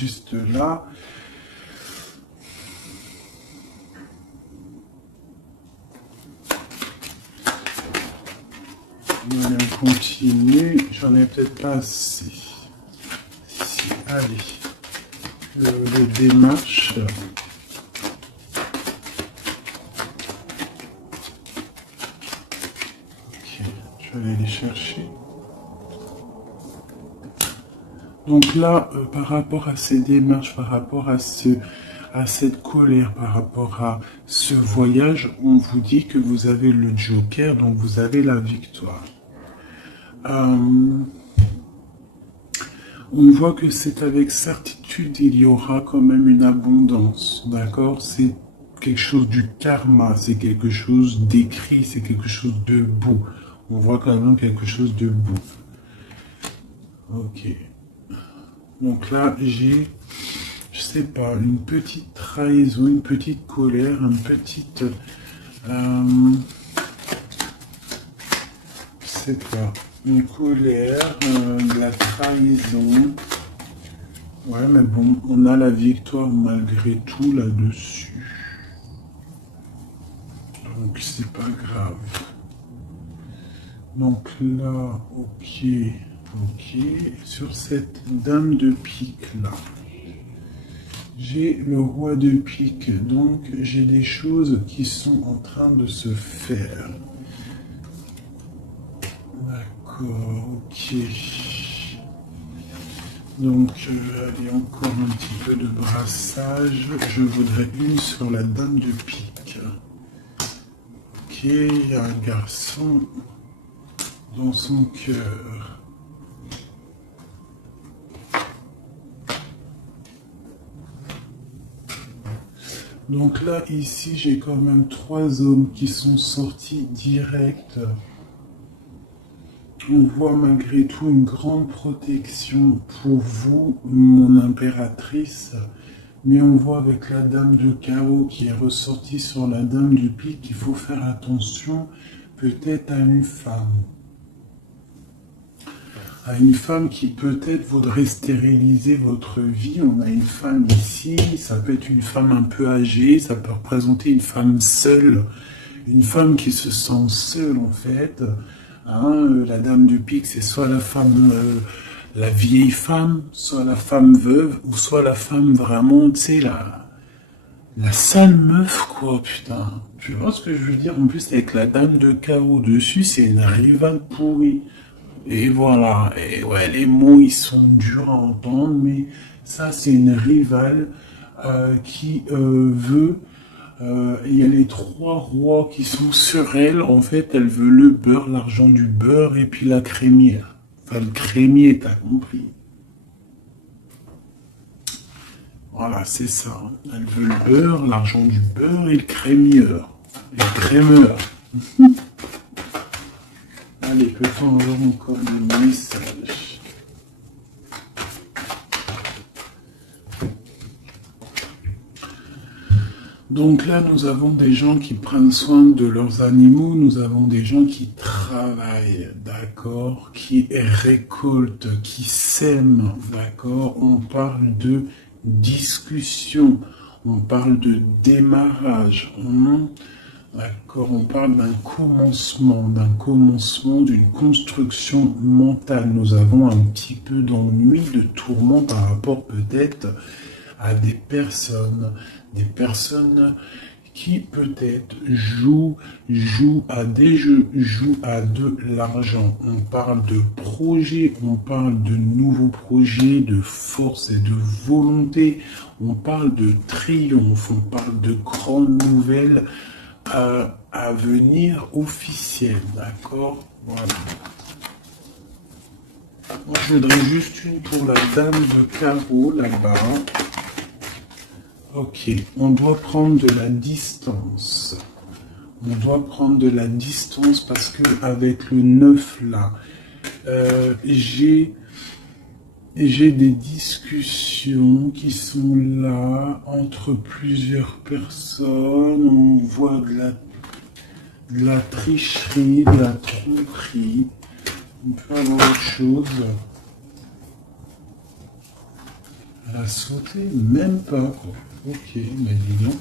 juste là. Allez, on continue. J'en ai peut-être pas assez. Si, allez. Le démarche. Ok, je vais aller les chercher. Donc là, par rapport à ces démarches, par rapport à cette colère, par rapport à ce voyage, on vous dit que vous avez le Joker, donc vous avez la victoire. On voit que c'est avec certitude, il y aura quand même une abondance, d'accord? C'est quelque chose du karma, c'est quelque chose d'écrit, c'est quelque chose de beau. On voit quand même quelque chose de beau. Ok. Donc là, j'ai, je sais pas, une petite trahison, une petite colère, une petite... je sais pas, une colère, de la trahison. Ouais, mais bon, on a la victoire malgré tout là-dessus. Donc, c'est pas grave. Donc là, ok, ok. Sur cette dame de pique là, j'ai le roi de pique. Donc, j'ai des choses qui sont en train de se faire. D'accord, ok. Donc, allez, encore un petit peu de brassage. Je voudrais une sur la dame de pique. Ok, il y a un garçon dans son cœur. Donc là, ici, j'ai quand même 3 hommes qui sont sortis direct. On voit malgré tout une grande protection pour vous, mon impératrice. Mais on voit avec la dame de chaos qui est ressortie sur la dame du pique qu'il faut faire attention peut-être à une femme. À une femme qui peut-être voudrait stériliser votre vie. On a une femme ici, ça peut être une femme un peu âgée, ça peut représenter une femme seule. Une femme qui se sent seule en fait. Hein, la dame du pique, c'est soit la femme... la vieille femme, soit la femme veuve, ou soit la femme vraiment, tu sais, la sale meuf, quoi, putain. Tu vois ce que je veux dire? En plus, avec la dame de chaos dessus, c'est une rivale pourrie. Et voilà. Et ouais, les mots, ils sont durs à entendre, mais ça, c'est une rivale qui veut... il y a les 3 rois qui sont sur elle. En fait, elle veut le beurre, l'argent du beurre, et puis la crémière. Enfin, le crémier, t'as compris. Voilà, c'est ça. Elle veut le beurre, l'argent du beurre et le crémieur. Le crémeur. Allez, peut-on avoir encore des messages? Donc là, nous avons des gens qui prennent soin de leurs animaux, nous avons des gens qui travaillent, d'accord, qui récoltent, qui sèment, d'accord. On parle de discussion, on parle de démarrage, d'accord. On parle d'un commencement, d'une construction mentale. Nous avons un petit peu d'ennui, de tourment par rapport peut-être à des personnes qui peut-être jouent à des jeux, jouent à de l'argent. On parle de projets, on parle de nouveaux projets, de force et de volonté. On parle de triomphe, on parle de grandes nouvelles à venir officielles, d'accord? Voilà. Moi, je voudrais juste une pour la dame de carreau là-bas. Ok, on doit prendre de la distance. On doit prendre de la distance parce que avec le 9 là, j'ai des discussions qui sont là entre plusieurs personnes. On voit de la tricherie, de la tromperie. On peut avoir autre chose. Elle a sauté, même pas. Ok, mais dis donc.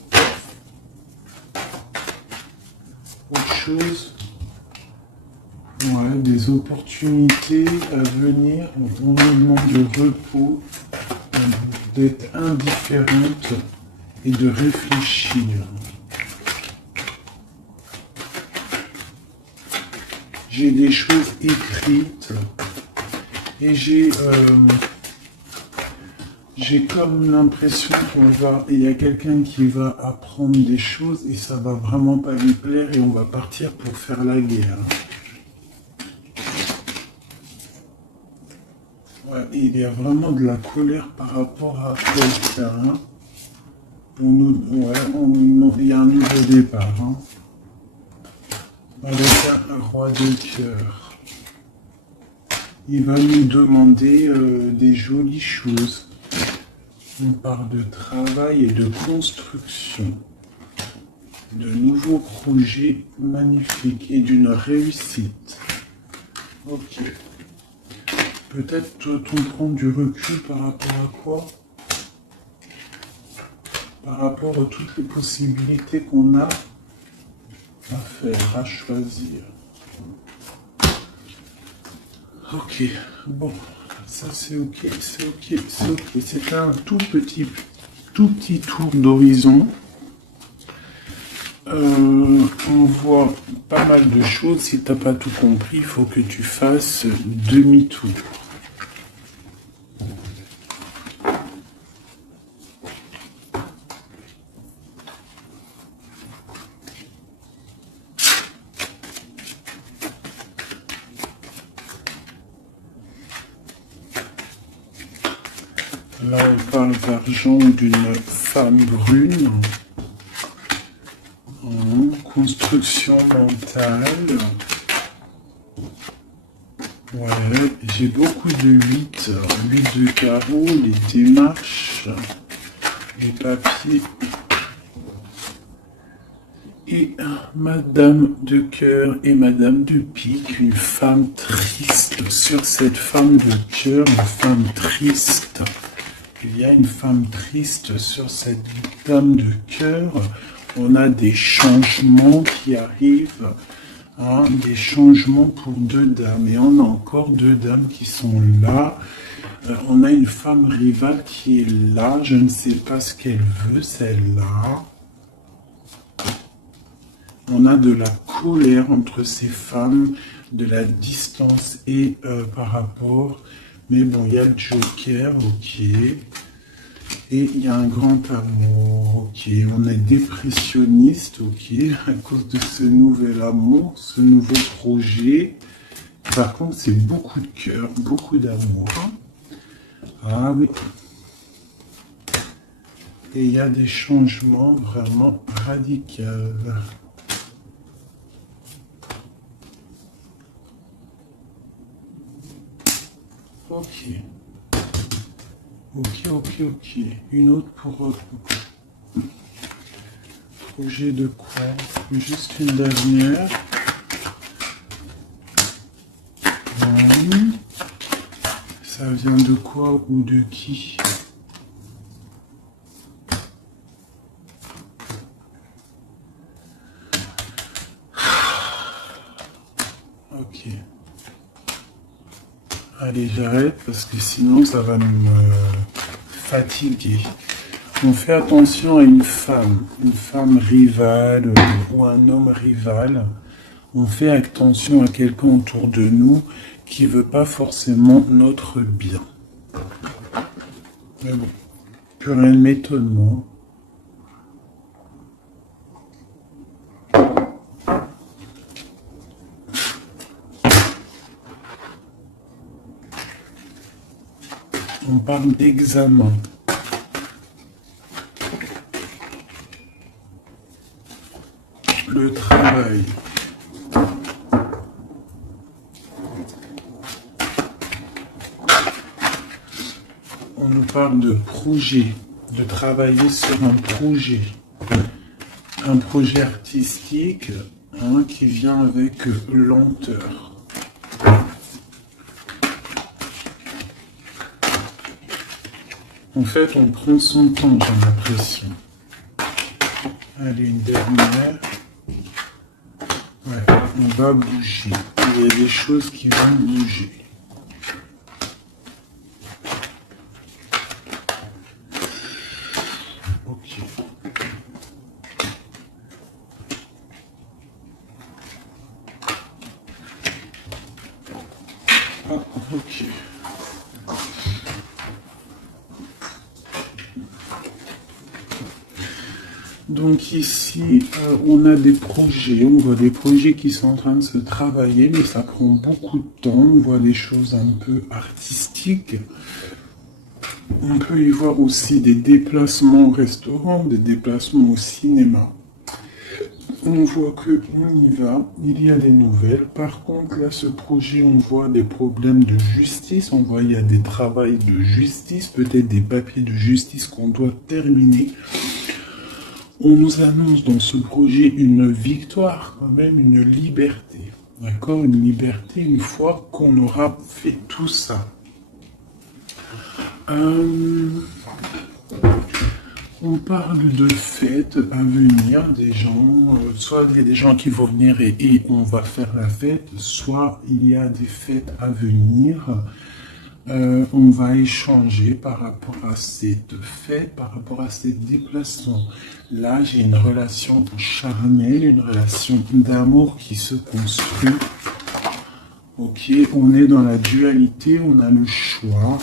Autre chose. Ouais, des opportunités à venir. On nous demande de repos, d'être indifférente et de réfléchir. J'ai des choses écrites et j'ai comme l'impression il y a quelqu'un qui va apprendre des choses et ça va vraiment pas lui plaire et on va partir pour faire la guerre. Ouais, il y a vraiment de la colère par rapport à quelqu'un. Il y a un nouveau départ. Hein. Avec un roi de cœur. Il va nous demander des jolies choses. On parle de travail et de construction, de nouveaux projets magnifiques et d'une réussite. Ok. Peut-être on prend du recul par rapport à quoi? Par rapport à toutes les possibilités qu'on a à faire, à choisir. Ok, bon. Ça c'est ok, c'est ok, c'est ok. C'est un tout petit tour d'horizon. On voit pas mal de choses. Si t'as pas tout compris, il faut que tu fasses demi-tour. Là, on parle d'argent d'une femme brune. Construction mentale. Ouais, j'ai beaucoup de 8. 8 de carreau, les démarches, les papiers. Et Madame de cœur et Madame de pique, une femme triste. Sur cette femme de cœur, une femme triste. Il y a une femme triste sur cette dame de cœur. On a des changements qui arrivent, hein, des changements pour 2 dames. Et on a encore 2 dames qui sont là. On a une femme rivale qui est là. Je ne sais pas ce qu'elle veut, celle-là. On a de la colère entre ces femmes, de la distance et par rapport... Mais bon, il y a le Joker, ok. Et il y a un grand amour, ok. On est dépressionniste, ok. À cause de ce nouvel amour, ce nouveau projet. Par contre, c'est beaucoup de cœur, beaucoup d'amour. Ah oui. Et il y a des changements vraiment radicaux. Ok. Ok. Une autre pour projet de quoi? Juste une dernière. Ça vient de quoi ou de qui? Ok. Allez, j'arrête parce que sinon ça va me fatiguer. On fait attention à une femme rivale ou un homme rival. On fait attention à quelqu'un autour de nous qui veut pas forcément notre bien. Mais bon, plus rien ne m'étonne, moi. On parle d'examen. Le travail. On nous parle de projet, de travailler sur un projet artistique, hein, qui vient avec lenteur. En fait, on prend son temps, j'ai l'impression. Allez, une dernière. Ouais, on va bouger. Il y a des choses qui vont bouger. Ok. Ah, ok. Donc ici, on a des projets, on voit des projets qui sont en train de se travailler, mais ça prend beaucoup de temps, on voit des choses un peu artistiques. On peut y voir aussi des déplacements au restaurant, des déplacements au cinéma. On voit que on y va, il y a des nouvelles. Par contre, là, ce projet, on voit des problèmes de justice, on voit il y a des travaux de justice, peut-être des papiers de justice qu'on doit terminer. On nous annonce dans ce projet une victoire, quand même une liberté. D'accord? Une liberté une fois qu'on aura fait tout ça. On parle de fêtes à venir, des gens, soit il y a des gens qui vont venir et on va faire la fête, soit il y a des fêtes à venir. On va échanger par rapport à cette fête, par rapport à ces déplacements. Là, j'ai une relation charnelle, une relation d'amour qui se construit. Ok, on est dans la dualité, on a le choix.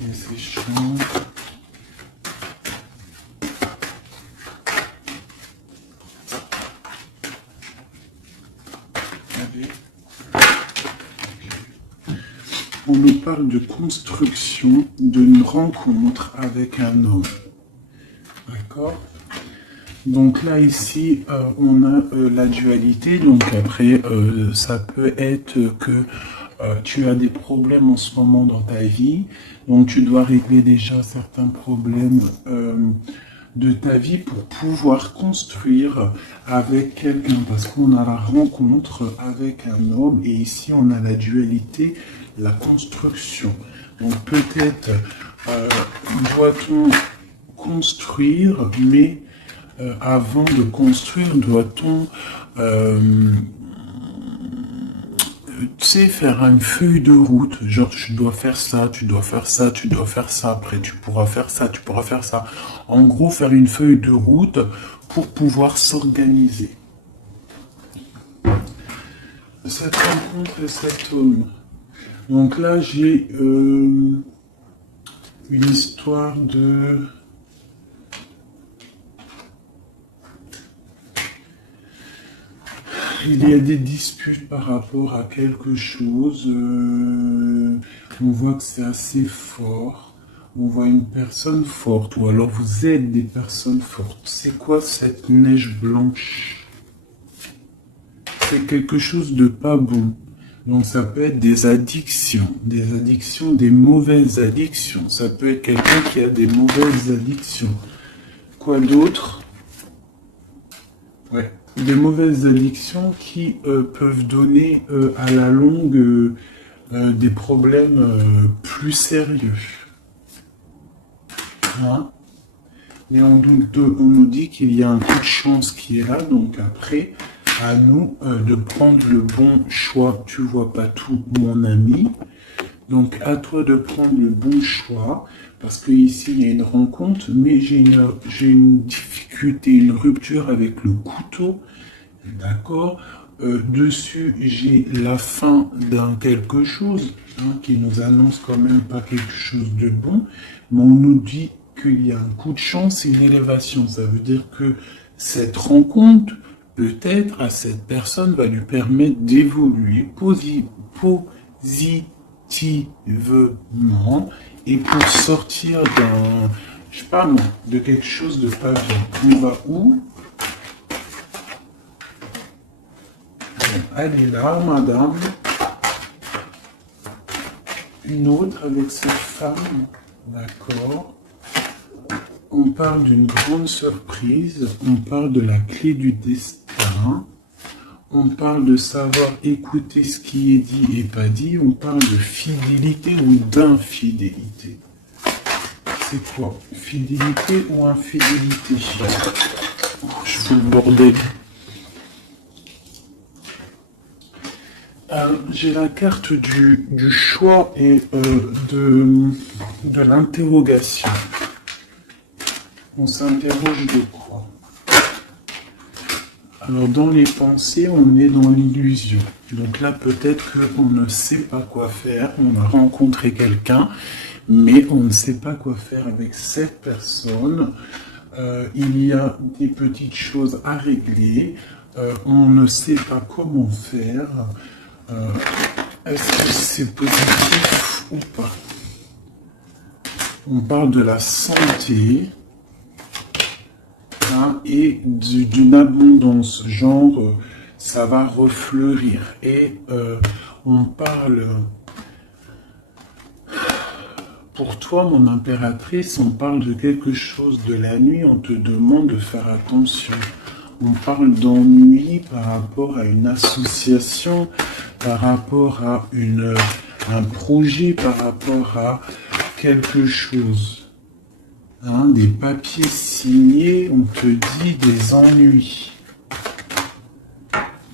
Et c'est chiant. On nous parle de construction d'une rencontre avec un homme. D'accord? Donc là, ici, on a la dualité. Donc après, ça peut être que tu as des problèmes en ce moment dans ta vie. Donc tu dois régler déjà certains problèmes de ta vie pour pouvoir construire avec quelqu'un. Parce qu'on a la rencontre avec un homme. Et ici, on a la dualité, la construction. Donc peut-être doit-on construire, mais avant de construire, doit-on tu sais, faire une feuille de route, genre tu dois faire ça, tu dois faire ça, tu dois faire ça, après tu pourras faire ça, tu pourras faire ça. En gros, faire une feuille de route pour pouvoir s'organiser. Cette rencontre et cet homme. Donc là, j'ai une histoire de... Il y a des disputes par rapport à quelque chose. On voit que c'est assez fort. On voit une personne forte, ou alors vous êtes des personnes fortes. C'est quoi cette neige blanche? C'est quelque chose de pas bon. Donc ça peut être des addictions, des mauvaises addictions. Ça peut être quelqu'un qui a des mauvaises addictions. Quoi d'autre? Ouais. Des mauvaises addictions qui peuvent donner à la longue des problèmes plus sérieux. Hein? Et on nous dit qu'il y a un coup de chance qui est là, donc après, à nous de prendre le bon choix. Tu vois pas tout, mon ami. Donc à toi de prendre le bon choix, parce que ici il y a une rencontre, mais j'ai une difficulté, une rupture avec le couteau, d'accord. Dessus j'ai la fin d'un quelque chose, hein, qui nous annonce quand même pas quelque chose de bon, mais on nous dit qu'il y a un coup de chance et une élévation. Ça veut dire que cette rencontre, peut-être à cette personne, va lui permettre d'évoluer positivement et pour sortir d'un, je sais pas moi, de quelque chose de pas bien. On va où? Bon, elle est là, madame. Une autre avec cette femme, d'accord. On parle d'une grande surprise, on parle de la clé du destin. On parle de savoir écouter ce qui est dit et pas dit. On parle de fidélité ou d'infidélité. C'est quoi? Fidélité ou infidélité? Je fais le bordel. J'ai la carte du choix et de l'interrogation. On s'interroge de quoi? Alors, dans les pensées, on est dans l'illusion. Donc là, peut-être qu'on ne sait pas quoi faire. On a rencontré quelqu'un, mais on ne sait pas quoi faire avec cette personne. Il y a des petites choses à régler. On ne sait pas comment faire. Est-ce que c'est positif ou pas? On parle de la santé. Et d'une abondance, genre ça va refleurir. Et on parle, pour toi mon impératrice, on parle de quelque chose de la nuit, on te demande de faire attention. On parle d'ennui par rapport à une association, par rapport à un projet, par rapport à quelque chose. Des papiers signés, on te dit des ennuis.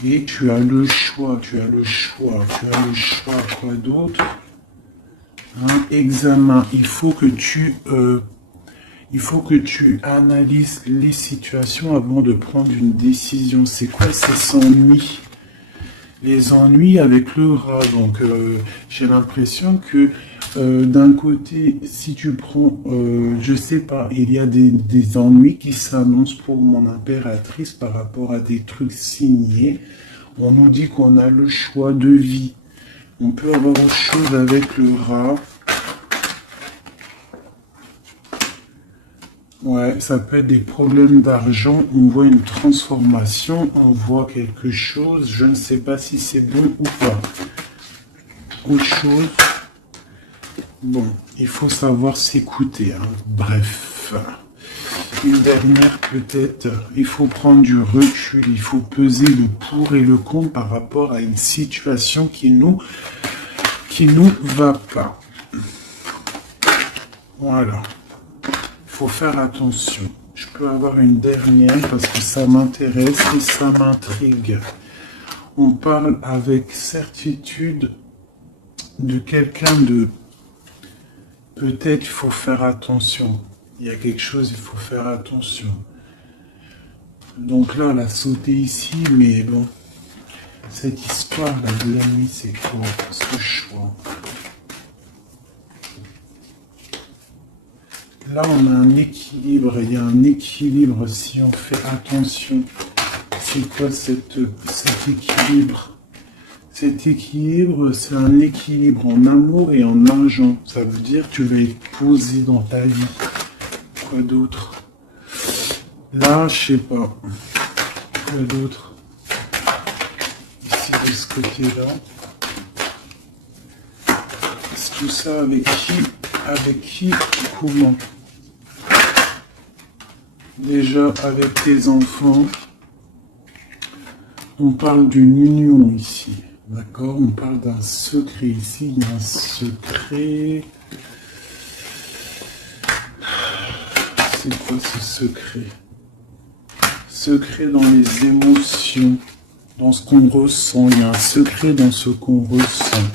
Et tu as le choix, quoi d'autre? Examen, il faut que tu analyses les situations avant de prendre une décision. C'est quoi ces ennuis? Les ennuis avec le rat. Donc, j'ai l'impression que d'un côté, si tu prends, je sais pas, il y a des ennuis qui s'annoncent pour mon impératrice par rapport à des trucs signés. On nous dit qu'on a le choix de vie. On peut avoir autre chose avec le rat. Ouais, ça peut être des problèmes d'argent. On voit une transformation, on voit quelque chose. Je ne sais pas si c'est bon ou pas. Autre chose. Bon, il faut savoir s'écouter. Bref. Une dernière peut-être. Il faut prendre du recul. Il faut peser le pour et le contre par rapport à une situation qui nous va pas. Voilà. Faut faire attention. Je peux avoir une dernière parce que ça m'intéresse et ça m'intrigue. On parle avec certitude de quelqu'un de... Peut-être il faut faire attention. Il y a quelque chose, il faut faire attention. Donc là, elle a sauté ici, mais bon. Cette histoire-là de la nuit, c'est quoi? Ce choix. Là, on a un équilibre. Il y a un équilibre si on fait attention. C'est quoi cet équilibre? Cet équilibre, c'est un équilibre en amour et en argent. Ça veut dire que tu vas être posé dans ta vie. Quoi d'autre? Là, je sais pas. Quoi d'autre? Ici, de ce côté-là. C'est tout ça avec qui? Avec qui? Comment? Déjà, avec tes enfants. On parle d'une union ici. D'accord? On parle d'un secret ici. Il y a un secret. C'est quoi ce secret? Secret dans les émotions, dans ce qu'on ressent. Il y a un secret dans ce qu'on ressent.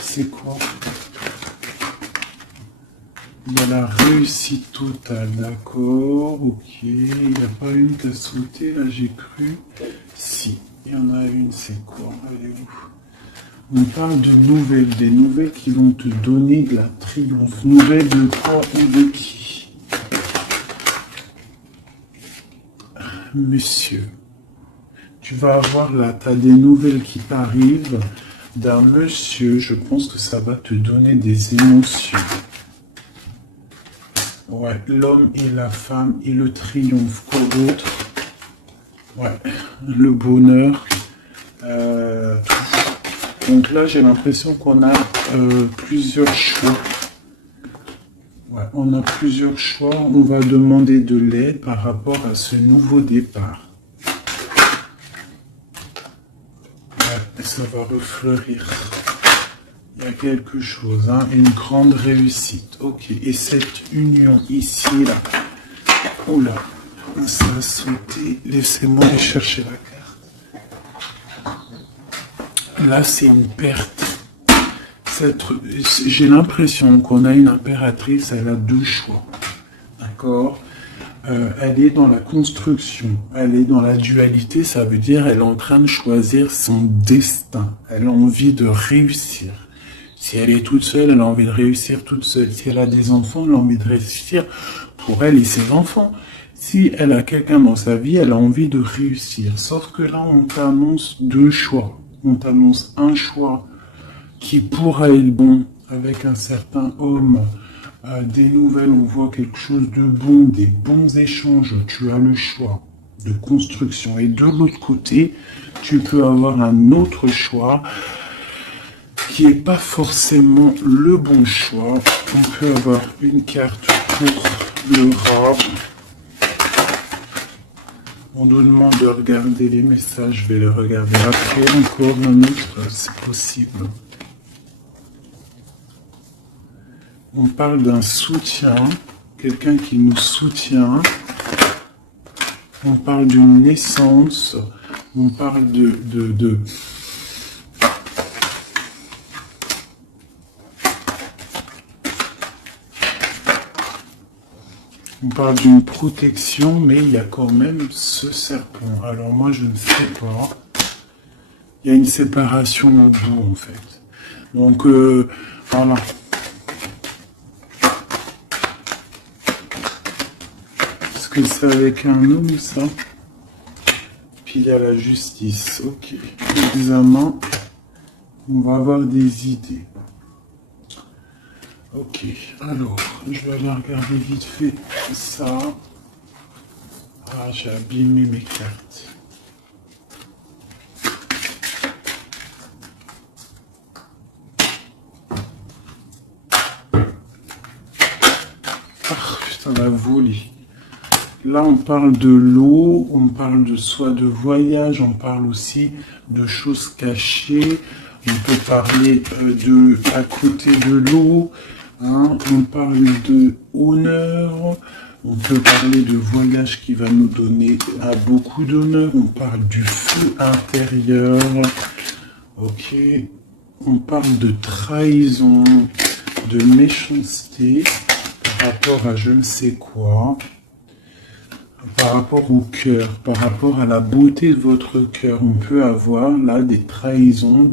C'est quoi? Il y a la réussite totale, d'accord? Ok. Il n'y a pas une qui a sauté, là j'ai cru. Si, il y en a une, c'est quoi? Elle est où? On parle de nouvelles, des nouvelles qui vont te donner de la triomphe. Nouvelles de quoi ou de qui? Monsieur, tu vas avoir là, tu as des nouvelles qui t'arrivent d'un monsieur. Je pense que ça va te donner des émotions. Ouais, l'homme et la femme et le triomphe. Quoi d'autre? Ouais, le bonheur. Donc là, j'ai l'impression qu'on a plusieurs choix. Ouais, on a plusieurs choix. On va demander de l'aide par rapport à ce nouveau départ. ça va refleurir. Il y a quelque chose, hein, une grande réussite. Ok, et cette union ici, là, oula, ça a sauté. Laissez-moi aller chercher la carte. Là, c'est une perte. J'ai l'impression qu'on a une impératrice, elle a deux choix. D'accord? Elle est dans la construction, elle est dans la dualité, ça veut dire elle est en train de choisir son destin. Elle a envie de réussir. Si elle est toute seule, elle a envie de réussir toute seule. Si elle a des enfants, elle a envie de réussir pour elle et ses enfants. Si elle a quelqu'un dans sa vie, elle a envie de réussir. Sauf que là, on t'annonce deux choix. On t'annonce un choix qui pourra être bon avec un certain homme. Des nouvelles, on voit quelque chose de bon, des bons échanges. Tu as le choix de construction. Et de l'autre côté, tu peux avoir un autre choix qui n'est pas forcément le bon choix. On peut avoir une carte pour le rat. On nous demande de regarder les messages, je vais les regarder après. Encore un autre, c'est possible. On parle d'un soutien, quelqu'un qui nous soutient. On parle d'une naissance. On parle On parle d'une protection, mais il y a quand même ce serpent. Alors moi, je ne sais pas. Il y a une séparation au bout, en fait. Donc, voilà. Est-ce que c'est avec un homme, ça? Puis il y a la justice. Ok. L'examen, on va avoir des idées. Ok, alors, je vais aller regarder vite fait ça. Ah, j'ai abîmé mes cartes. Ah, putain, la volée. Là, on parle de l'eau, on parle de soit de voyage, on parle aussi de choses cachées. On peut parler de à côté de l'eau. Hein, on parle de honneur, on peut parler de voyage qui va nous donner beaucoup d'honneur, on parle du feu intérieur, ok, on parle de trahison, de méchanceté par rapport à je ne sais quoi, par rapport au cœur, par rapport à la beauté de votre cœur. On peut avoir là des trahisons,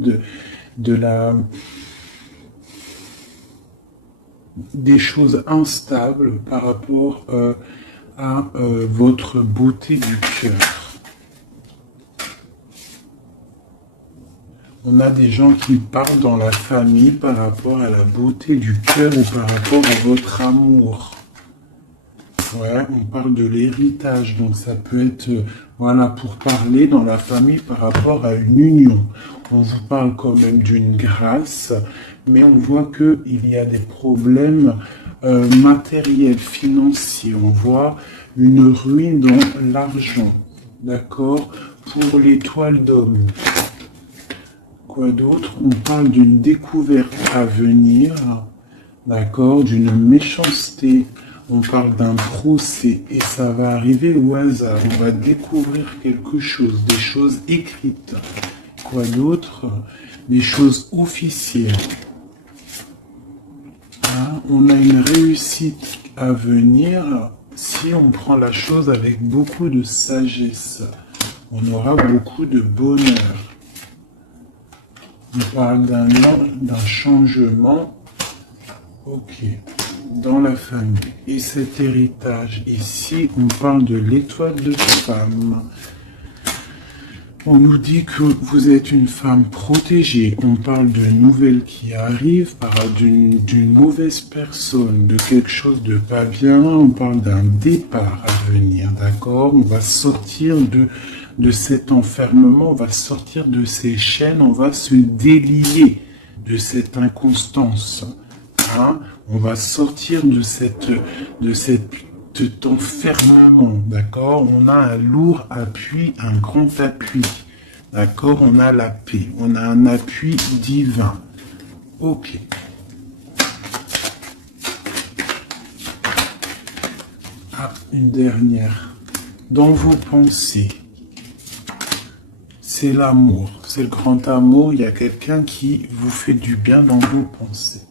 des choses instables par rapport à votre beauté du cœur. On a des gens qui parlent dans la famille par rapport à la beauté du cœur ou par rapport à votre amour. Ouais, on parle de l'héritage, donc ça peut être, voilà, pour parler dans la famille par rapport à une union. On vous parle quand même d'une grâce, mais on voit qu'il y a des problèmes matériels, financiers. On voit une ruine dans l'argent, d'accord, pour l'étoile d'homme. Quoi d'autre? On parle d'une découverte à venir, d'accord, d'une méchanceté. On parle d'un procès et ça va arriver au hasard. On va découvrir quelque chose, des choses écrites. Quoi d'autre? Des choses officielles. Hein? On a une réussite à venir si on prend la chose avec beaucoup de sagesse. On aura beaucoup de bonheur. On parle d'un changement. Ok. Dans la famille. Et cet héritage, ici, on parle de l'étoile de femme. On nous dit que vous êtes une femme protégée. On parle de nouvelles qui arrivent, d'une mauvaise personne, de quelque chose de pas bien. On parle d'un départ à venir, d'accord? On va sortir de cet enfermement, on va sortir de ces chaînes, on va se délier de cette inconstance. Hein? On va sortir de cet enfermement, d'accord? On a un lourd appui, un grand appui, D'accord, on a la paix, on a un appui divin. Ok. Ah, une dernière. Dans vos pensées, c'est l'amour, c'est le grand amour. Il y a quelqu'un qui vous fait du bien dans vos pensées.